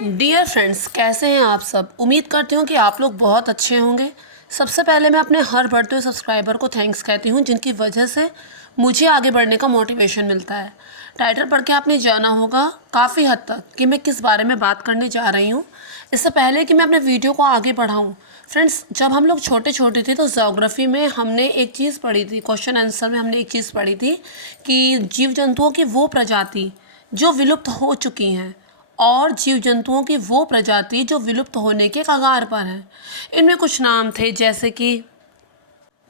Dear friends, कैसे हैं आप सब। उम्मीद करती हूँ कि आप लोग बहुत अच्छे होंगे। सबसे पहले मैं अपने हर बढ़ते हुए सब्सक्राइबर को थैंक्स कहती हूँ, जिनकी वजह से मुझे आगे बढ़ने का मोटिवेशन मिलता है। टाइटल पढ़ के आपने जाना होगा काफ़ी हद तक कि मैं किस बारे में बात करने जा रही हूँ। इससे पहले कि मैं अपने वीडियो को आगे बढ़ाऊँ, फ्रेंड्स, जब हम लोग छोटे छोटे थे तो ज्योग्राफी में हमने एक चीज़ पढ़ी थी, क्वेश्चन आंसर में हमने एक चीज़ पढ़ी थी कि जीव जंतुओं की वो प्रजाति जो विलुप्त हो चुकी हैं और जीव जंतुओं की वो प्रजाति जो विलुप्त होने के कगार पर हैं। इनमें कुछ नाम थे, जैसे कि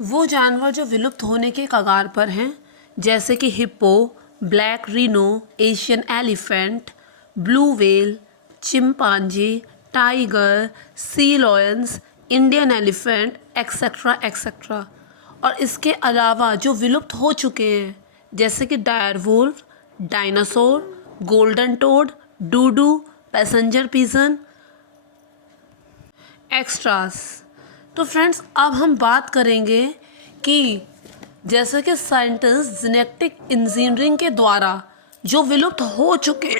वो जानवर जो विलुप्त होने के कगार पर हैं, जैसे कि hippo, black rhino, Asian elephant, blue whale, chimpanzee, tiger, sea lions, Indian elephant, etcetera etcetera. और इसके अलावा जो विलुप्त हो चुके हैं, जैसे कि डायरवुल्फ, डायनासोर, गोल्डन टोड, डूडू, पैसेंजर पिजन, एक्स्ट्रास। तो फ्रेंड्स, अब हम बात करेंगे कि जैसे कि साइंटिस्ट जेनेटिक इंजीनियरिंग के द्वारा जो विलुप्त हो चुके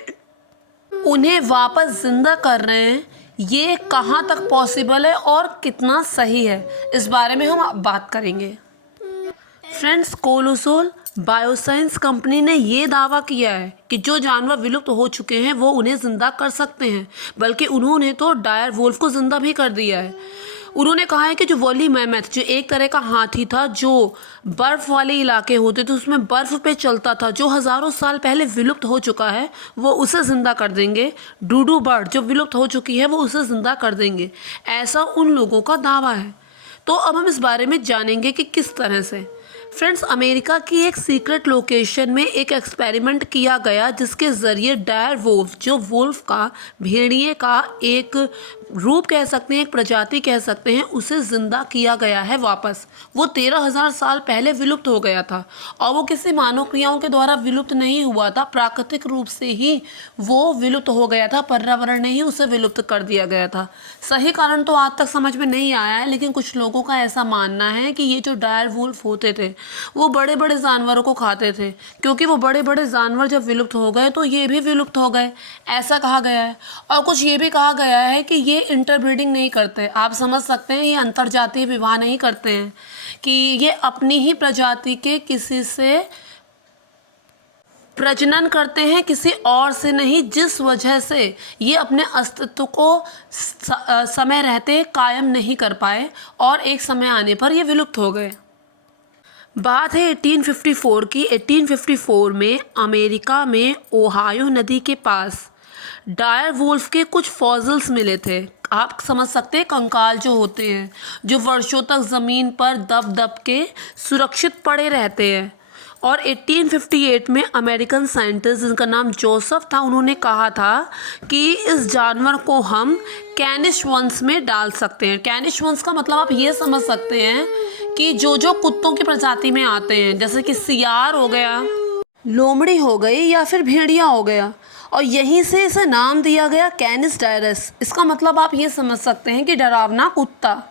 उन्हें वापस जिंदा कर रहे हैं, ये कहाँ तक पॉसिबल है और कितना सही है, इस बारे में हम बात करेंगे। फ्रेंड्स, कोलोसोल बायोसाइंस कंपनी ने ये दावा किया है कि जो जानवर विलुप्त हो चुके हैं वो उन्हें ज़िंदा कर सकते हैं, बल्कि उन्होंने तो डायर वुल्फ को ज़िंदा भी कर दिया है। उन्होंने कहा है कि जो वोली मैमथ, जो एक तरह का हाथी था जो बर्फ़ वाले इलाके होते थे उसमें बर्फ़ पे चलता था, जो हज़ारों साल पहले विलुप्त हो चुका है, वो उसे ज़िंदा कर देंगे। डूडू बर्ड जो विलुप्त हो चुकी है वो उसे ज़िंदा कर देंगे, ऐसा उन लोगों का दावा है। तो अब हम इस बारे में जानेंगे कि किस तरह से। फ्रेंड्स, अमेरिका की एक सीक्रेट लोकेशन में एक एक्सपेरिमेंट किया गया जिसके ज़रिए डायर वुल्फ, जो वुल्फ का, भेड़िए का एक रूप कह सकते हैं, एक प्रजाति कह सकते हैं, उसे ज़िंदा किया गया है वापस। वो 13,000 साल पहले विलुप्त हो गया था और वो किसी मानव क्रियाओं के द्वारा विलुप्त नहीं हुआ था, प्राकृतिक रूप से ही वो विलुप्त हो गया था, पर्यावरण ने ही उसे विलुप्त कर दिया गया था। सही कारण तो आज तक समझ में नहीं आया है, लेकिन कुछ लोगों का ऐसा मानना है कि ये जो डायर वुल्फ होते थे वो बड़े बड़े जानवरों को खाते थे, क्योंकि वो बड़े बड़े जानवर जब विलुप्त हो गए तो ये भी विलुप्त हो गए, ऐसा कहा गया है। और कुछ ये भी कहा गया है कि ये इंटरब्रीडिंग नहीं करते। आप समझ सकते हैं, ये अंतर्जातीय विवाह नहीं करते हैं, कि ये अपनी ही प्रजाति के किसी से प्रजनन करते हैं, किसी और से नहीं, जिस वजह से ये अपने अस्तित्व को समय रहते कायम नहीं कर पाए और एक समय आने पर ये विलुप्त हो गए। बात है 1854 की। 1854 में अमेरिका में ओहायो नदी के पास डायर वुल्फ के कुछ फॉसिल्स मिले थे। आप समझ सकते हैं, कंकाल जो होते हैं जो वर्षों तक ज़मीन पर दब दब के सुरक्षित पड़े रहते हैं। और 1858 में अमेरिकन साइंटिस्ट, जिनका नाम जोसेफ था, उन्होंने कहा था कि इस जानवर को हम कैनिश वंश में डाल सकते हैं। कैनिश वंश का मतलब आप ये समझ सकते हैं कि जो जो कुत्तों की प्रजाति में आते हैं, जैसे कि सियार हो गया, लोमड़ी हो गई या फिर भेड़िया हो गया, और यहीं से इसे नाम दिया गया कैनिस डायरस। इसका मतलब आप ये समझ सकते हैं कि डरावना कुत्ता।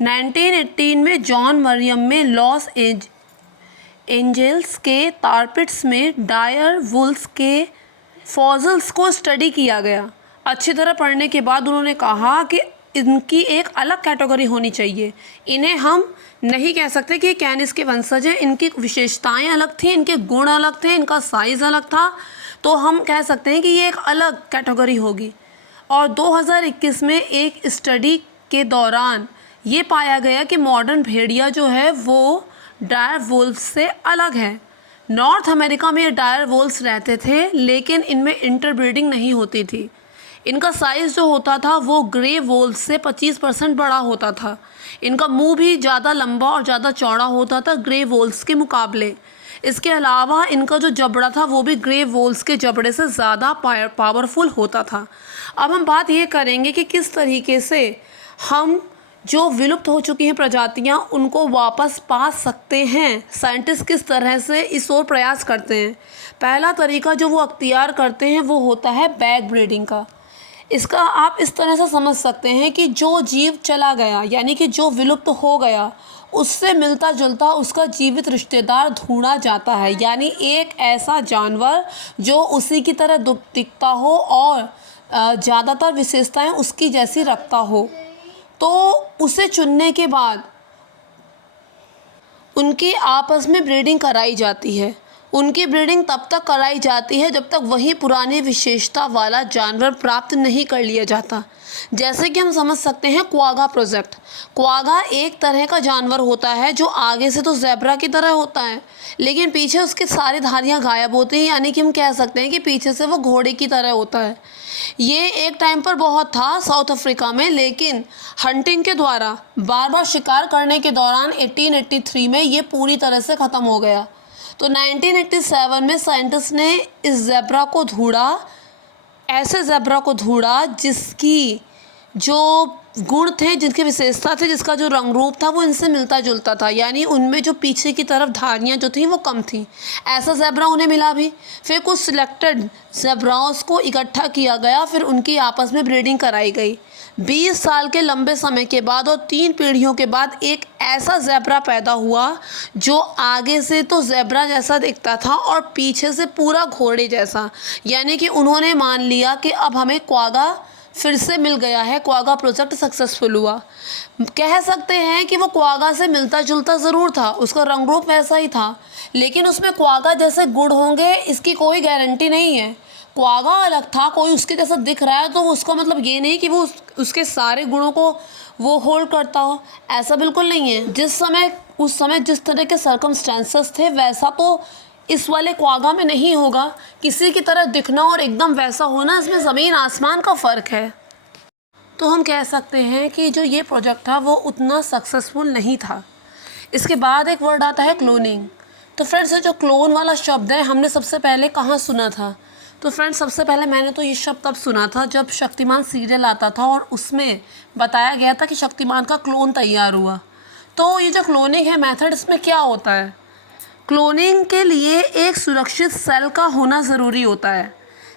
1918 में जॉन मरियम में लॉस एंजल्स के तारपिट्स में डायर वुल्फ के फॉसिल्स को स्टडी किया गया। अच्छी तरह पढ़ने के बाद उन्होंने कहा कि इनकी एक अलग कैटेगरी होनी चाहिए, इन्हें हम नहीं कह सकते कि ये कैनिस के वंशज हैं। इनकी विशेषताएं अलग थी, इनके गुण अलग थे, इनका साइज़ अलग था, तो हम कह सकते हैं कि ये एक अलग कैटेगरी होगी। और 2021 में एक स्टडी के दौरान ये पाया गया कि मॉडर्न भेड़िया जो है वो डायर वुल्फ से अलग है। नॉर्थ अमेरिका में ये डायर वुल्फ्स रहते थे, लेकिन इनमें इंटरब्रीडिंग नहीं होती थी। इनका साइज़ जो होता था वो ग्रे वुल्फ से 25% बड़ा होता था। इनका मुंह भी ज़्यादा लंबा और ज़्यादा चौड़ा होता था ग्रे वुल्फ्स के मुकाबले। इसके अलावा इनका जो जबड़ा था वो भी ग्रे वुल्फ्स के जबड़े से ज़्यादा पावरफुल होता था। अब हम बात ये करेंगे कि किस तरीके से हम जो विलुप्त हो चुकी हैं प्रजातियां उनको वापस पा सकते हैं। साइंटिस्ट किस तरह से इस ओर प्रयास करते हैं। पहला तरीका जो वो अख्तियार करते हैं वो होता है बैक ब्रीडिंग का। इसका आप इस तरह से समझ सकते हैं कि जो जीव चला गया, यानी कि जो विलुप्त हो गया, उससे मिलता जुलता उसका जीवित रिश्तेदार ढूंढा जाता है, यानी एक ऐसा जानवर जो उसी की तरह दिखता हो और ज़्यादातर विशेषताएं उसकी जैसी रखता हो, तो उसे चुनने के बाद उनकी आपस में ब्रीडिंग कराई जाती है। उनकी ब्रीडिंग तब तक कराई जाती है जब तक वही पुरानी विशेषता वाला जानवर प्राप्त नहीं कर लिया जाता। जैसे कि हम समझ सकते हैं क्वागा प्रोजेक्ट। क्वागा एक तरह का जानवर होता है जो आगे से तो ज़ेब्रा की तरह होता है, लेकिन पीछे उसकी सारी धारियाँ गायब होती हैं, यानी कि हम कह सकते हैं कि पीछे से वो घोड़े की तरह होता है। ये एक टाइम पर बहुत था साउथ अफ्रीका में, लेकिन हंटिंग के द्वारा बार बार शिकार करने के दौरान 1883 में ये पूरी तरह से ख़त्म हो गया। तो 1987 में साइंटिस्ट ने इस ज़ेब्रा को ढूंढा, ऐसे ज़ेब्रा को ढूंढा जिसकी जो गुण थे, जिनकी विशेषता थी, जिसका जो रंग रूप था वो इनसे मिलता जुलता था, यानी उनमें जो पीछे की तरफ धारियाँ जो थी वो कम थी। ऐसा ज़ेब्रा उन्हें मिला भी। फिर कुछ सिलेक्टेड ज़ेब्राओं को इकट्ठा किया गया, फिर उनकी आपस में ब्रीडिंग कराई गई। 20 साल के लंबे समय के बाद और 3 पीढ़ियों के बाद एक ऐसा ज़ेब्रा पैदा हुआ जो आगे से तो ज़ेब्रा जैसा दिखता था और पीछे से पूरा घोड़े जैसा। यानी कि उन्होंने मान लिया कि अब हमें क्वागा फिर से मिल गया है, क्वागा प्रोजेक्ट सक्सेसफुल हुआ। कह सकते हैं कि वो क्वागा से मिलता जुलता ज़रूर था, उसका रंग रूप वैसा ही था, लेकिन उसमें क्वागा जैसे गुण होंगे इसकी कोई गारंटी नहीं है। क्वागा अलग था, कोई उसके जैसा दिख रहा है तो उसका मतलब ये नहीं कि वो उसके सारे गुणों को वो होल्ड करता हो, ऐसा बिल्कुल नहीं है। उस समय जिस तरह के सर्कमस्टेंसेस थे वैसा तो इस वाले क्वागा में नहीं होगा। किसी की तरह दिखना और एकदम वैसा होना, इसमें ज़मीन आसमान का फ़र्क है। तो हम कह सकते हैं कि जो ये प्रोजेक्ट था वो उतना सक्सेसफुल नहीं था। इसके बाद एक वर्ड आता है क्लोनिंग। तो फ्रेंड्स, जो क्लोन वाला शब्द है हमने सबसे पहले कहाँ सुना था? तो फ्रेंड्स, सबसे पहले मैंने तो ये शब्द तब सुना था जब शक्तिमान सीरियल आता था और उसमें बताया गया था कि शक्तिमान का क्लोन तैयार हुआ। तो ये जो क्लोनिंग है मेथड, इसमें क्या होता है? क्लोनिंग के लिए एक सुरक्षित सेल का होना ज़रूरी होता है।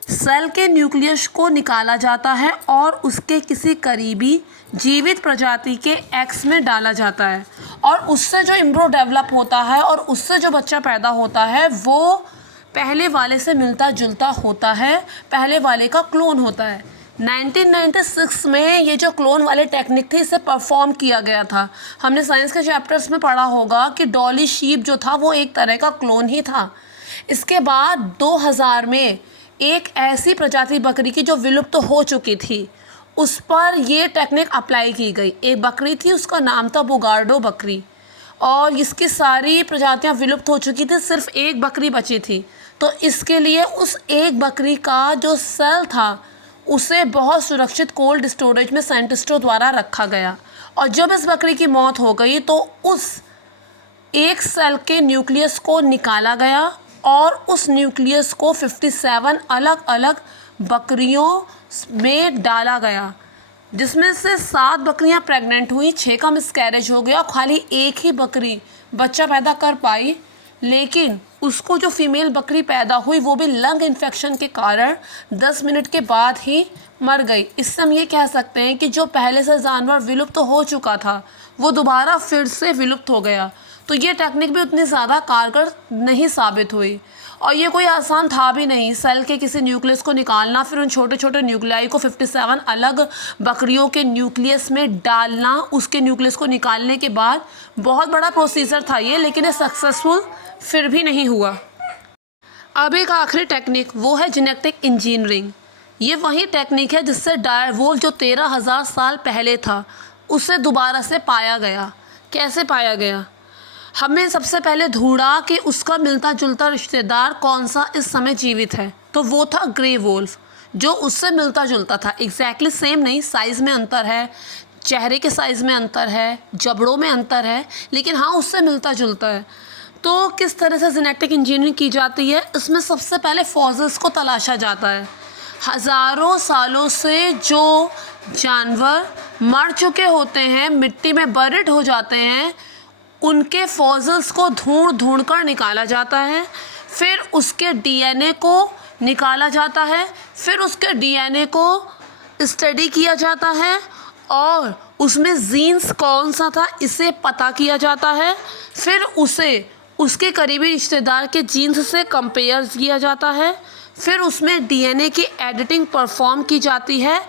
सेल के न्यूक्लियस को निकाला जाता है और उसके किसी करीबी जीवित प्रजाति के एग्स में डाला जाता है और उससे जो एम्ब्रियो डेवलप होता है और उससे जो बच्चा पैदा होता है वो पहले वाले से मिलता जुलता होता है, पहले वाले का क्लोन होता है। 1996 में ये जो क्लोन वाली टेक्निक थी इसे परफॉर्म किया गया था। हमने साइंस के चैप्टर्स में पढ़ा होगा कि डॉली शीप जो था वो एक तरह का क्लोन ही था। इसके बाद 2000 में एक ऐसी प्रजाति बकरी की जो विलुप्त हो चुकी थी, उस पर ये टेक्निक अप्लाई की गई। एक बकरी थी, उसका नाम था बुगार्डो बकरी, और इसकी सारी प्रजातियां विलुप्त हो चुकी थी, सिर्फ एक बकरी बची थी। तो इसके लिए उस एक बकरी का जो सेल था उसे बहुत सुरक्षित कोल्ड स्टोरेज में साइंटिस्टों द्वारा रखा गया, और जब इस बकरी की मौत हो गई तो उस एक सेल के न्यूक्लियस को निकाला गया और उस न्यूक्लियस को 57 अलग अलग बकरियों में डाला गया, जिसमें से 7 बकरियां प्रेग्नेंट हुई, 6 का मिसकैरेज हो गया, खाली एक ही बकरी बच्चा पैदा कर पाई। लेकिन उसको जो फीमेल बकरी पैदा हुई वो भी लंग इन्फेक्शन के कारण 10 मिनट के बाद ही मर गई। इससे हम ये कह सकते हैं कि जो पहले से जानवर विलुप्त हो चुका था वो दोबारा फिर से विलुप्त हो गया। तो ये टेक्निक भी उतनी ज़्यादा कारगर नहीं साबित हुई, और ये कोई आसान था भी नहीं। सेल के किसी न्यूक्लियस को निकालना, फिर उन छोटे छोटे न्यूक्लियाई को 57 अलग बकरियों के न्यूक्लियस में डालना, उसके न्यूक्लियस को निकालने के बाद बहुत बड़ा प्रोसीजर था ये, लेकिन ये सक्सेसफुल फिर भी नहीं हुआ। अब एक आखिरी टेक्निक, वो है जेनेटिक इंजीनियरिंग। ये वही टेक्निक है जिससे डायरवोल्फ जो 13,000 साल पहले था उसे दोबारा से पाया गया। कैसे पाया गया? हमें सबसे पहले ढूंढा कि उसका मिलता जुलता रिश्तेदार कौन सा इस समय जीवित है, तो वो था ग्रे वोल्फ, जो उससे मिलता जुलता था। एग्जैक्टली सेम नहीं, साइज़ में अंतर है, चेहरे के साइज़ में अंतर है, जबड़ों में अंतर है, लेकिन हाँ उससे मिलता जुलता है। तो किस तरह से जेनेटिक इंजीनियरिंग की जाती है? इसमें सबसे पहले फॉसिल्स को तलाशा जाता है। हज़ारों सालों से जो जानवर मर चुके होते हैं, मिट्टी में बरिड हो जाते हैं, उनके फॉसिल्स को ढूंढ कर निकाला जाता है। फिर उसके डीएनए को निकाला जाता है, फिर उसके डीएनए को स्टडी किया जाता है और उसमें जीन्स कौन सा था इसे पता किया जाता है। फिर उसे उसके करीबी रिश्तेदार के जीन्स से कंपेयर किया जाता है। फिर उसमें डीएनए की एडिटिंग परफॉर्म की जाती है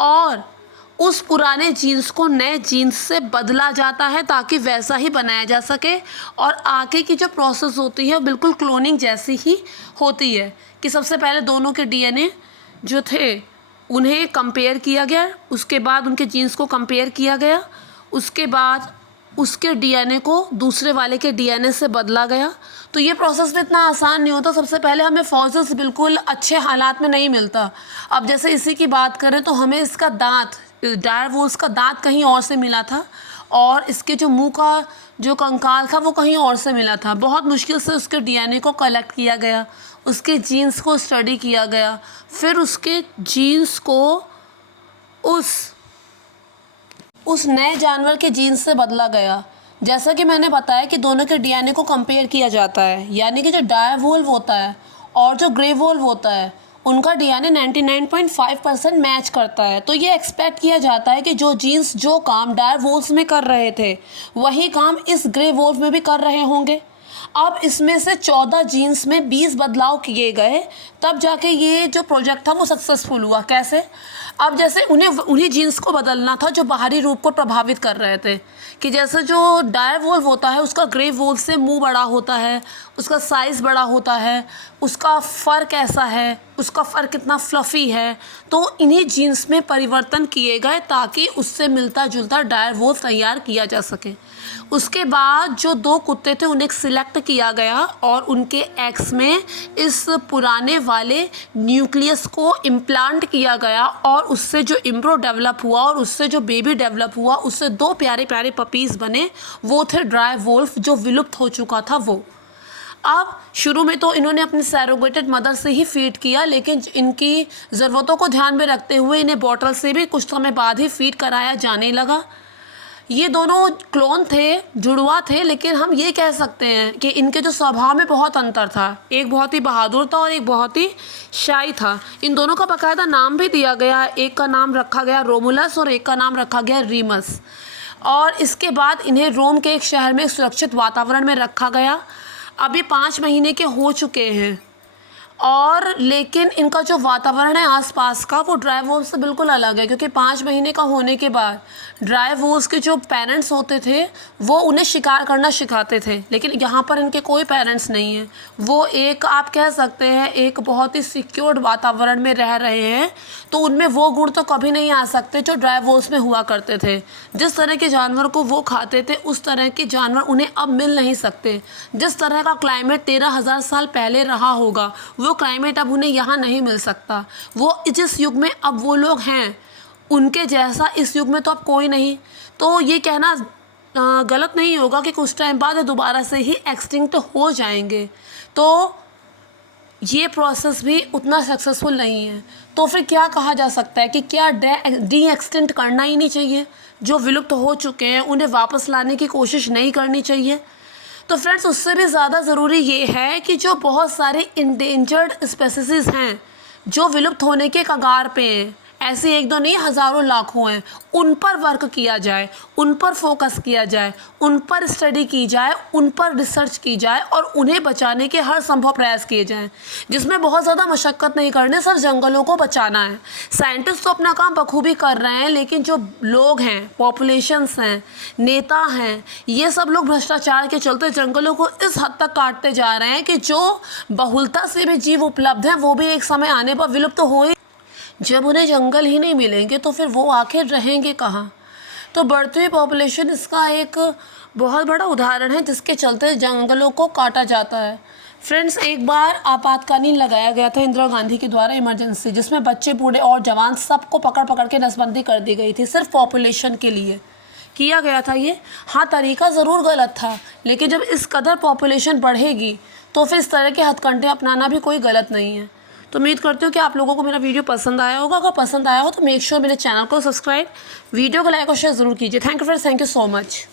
और उस पुराने जीन्स को नए जीन्स से बदला जाता है ताकि वैसा ही बनाया जा सके। और आगे की जो प्रोसेस होती है वो बिल्कुल क्लोनिंग जैसी ही होती है कि सबसे पहले दोनों के डीएनए जो थे उन्हें कंपेयर किया गया, उसके बाद उनके जीन्स को कंपेयर किया गया, उसके बाद उसके डीएनए को दूसरे वाले के डीएनए से बदला गया। तो ये प्रोसेस भी इतना आसान नहीं होता। सबसे पहले हमें फॉसिल्स बिल्कुल अच्छे हालात में नहीं मिलता। अब जैसे इसी की बात करें तो हमें इसका दांत, डायरवोल्स का दांत कहीं और से मिला था और इसके जो मुंह का जो कंकाल था वो कहीं और से मिला था। बहुत मुश्किल से उसके डीएनए को कलेक्ट किया गया, उसके जीन्स को स्टडी किया गया, फिर उसके जीन्स को उस नए जानवर के जीन्स से बदला गया। जैसा कि मैंने बताया कि दोनों के डीएनए को कंपेयर किया जाता है, यानी कि जो डायरवोल्व होता है और जो ग्रे वोल्व होता है उनका डीएनए 99.5% मैच करता है। तो ये एक्सपेक्ट किया जाता है कि जो जीन्स जो काम डायरवोल्व्स में कर रहे थे वही काम इस ग्रे वोल्व में भी कर रहे होंगे। अब इसमें से 14 जीन्स में 20 बदलाव किए गए, तब जाके ये जो प्रोजेक्ट था वो सक्सेसफुल हुआ। कैसे? अब जैसे उन्हीं जीन्स को बदलना था जो बाहरी रूप को प्रभावित कर रहे थे, कि जैसे जो डायरवोल्व होता है उसका ग्रे वोल्व से मुंह बड़ा होता है, उसका साइज़ बड़ा होता है, उसका फ़र कैसा है, उसका फ़र कितना फ्लफ़ी है। तो इन्हीं जीन्स में परिवर्तन किए गए ताकि उससे मिलता जुलता डायरवोल्व तैयार किया जा सके। उसके बाद जो 2 कुत्ते थे उन्हें सिलेक्ट किया गया और उनके एग्स में इस पुराने वाले न्यूक्लियस को इम्प्लांट किया गया और उससे जो एम्ब्रियो डेवलप हुआ और उससे जो बेबी डेवलप हुआ उससे 2 प्यारे प्यारे पपीज़ बने। वो थे डायरवोल्व जो विलुप्त हो चुका था वो। अब शुरू में तो इन्होंने अपनी सैरोगेटेड मदर से ही फीड किया, लेकिन इनकी ज़रूरतों को ध्यान में रखते हुए इन्हें बॉटल से भी कुछ समय बाद ही फीड कराया जाने लगा। ये दोनों क्लोन थे, जुड़वा थे, लेकिन हम ये कह सकते हैं कि इनके जो स्वभाव में बहुत अंतर था। एक बहुत ही बहादुर था और एक बहुत ही शाई था। इन दोनों का बाकायदा नाम भी दिया गया। एक का नाम रखा गया रोमुलस और एक का नाम रखा गया रीमस। और इसके बाद इन्हें रोम के एक शहर में सुरक्षित वातावरण में रखा गया। अभी 5 महीने के हो चुके हैं और लेकिन इनका जो वातावरण है आसपास का वो डायरवोल्व से बिल्कुल अलग है, क्योंकि 5 महीने का होने के बाद डायरवोल्व्स के जो पेरेंट्स होते थे वो उन्हें शिकार करना सिखाते थे, लेकिन यहाँ पर इनके कोई पेरेंट्स नहीं हैं। वो एक आप कह सकते हैं एक बहुत ही सिक्योर्ड वातावरण में रह रहे हैं। तो उनमें वो गुण तो कभी नहीं आ सकते जो डायरवोल्व्स में हुआ करते थे। जिस तरह के जानवर को वो खाते थे उस तरह के जानवर उन्हें अब मिल नहीं सकते। जिस तरह का क्लाइमेट 13,000 साल पहले रहा होगा वो क्लाइमेट अब उन्हें यहाँ नहीं मिल सकता। वो जिस युग में अब वो लोग हैं उनके जैसा इस युग में तो अब कोई नहीं। तो ये कहना गलत नहीं होगा कि कुछ टाइम बाद दोबारा से ही एक्सटिंक्ट हो जाएंगे। तो ये प्रोसेस भी उतना सक्सेसफुल नहीं है। तो फिर क्या कहा जा सकता है कि क्या डी एक्सटेंट करना ही नहीं चाहिए? जो विलुप्त हो चुके हैं उन्हें वापस लाने की कोशिश नहीं करनी चाहिए? तो फ्रेंड्स उससे भी ज़्यादा ज़रूरी ये है कि जो बहुत सारे इंडेंजर्ड स्पेसीज़ हैं जो विलुप्त होने के कगार पे हैं, ऐसे एक दो नहीं हज़ारों लाखों हैं, उन पर वर्क किया जाए, उन पर फोकस किया जाए, उन पर स्टडी की जाए, उन पर रिसर्च की जाए और उन्हें बचाने के हर संभव प्रयास किए जाएं, जिसमें बहुत ज़्यादा मशक्क़त नहीं करने, सिर्फ जंगलों को बचाना है। साइंटिस्ट तो अपना काम बखूबी कर रहे हैं, लेकिन जो लोग हैं, पॉपुलेशंस हैं, नेता हैं, ये सब लोग भ्रष्टाचार के चलते जंगलों को इस हद तक काटते जा रहे हैं कि जो बहुलता से भी जीव उपलब्ध हैं वो भी एक समय आने पर विलुप्त हो ही। जब उन्हें जंगल ही नहीं मिलेंगे तो फिर वो आखिर रहेंगे कहाँ? तो बढ़ती हुई पॉपुलेशन इसका एक बहुत बड़ा उदाहरण है जिसके चलते जंगलों को काटा जाता है। फ्रेंड्स एक बार आपातकालीन लगाया गया था इंदिरा गांधी के द्वारा इमरजेंसी, जिसमें बच्चे बूढ़े और जवान सबको पकड़ पकड़ के नसबंदी कर दी गई थी, सिर्फ पॉपुलेशन के लिए किया गया था ये। हाँ तरीका ज़रूर गलत था, लेकिन जब इस कदर पॉपुलेशन बढ़ेगी तो फिर इस तरह के हथकंडे अपनाना भी कोई गलत नहीं है। तो उम्मीद करती हूँ कि आप लोगों को मेरा वीडियो पसंद आया होगा। अगर पसंद आया हो तो मेक श्योर मेरे चैनल को सब्सक्राइब, वीडियो को लाइक और शेयर ज़रूर कीजिए। Thank you friends, thank you so much.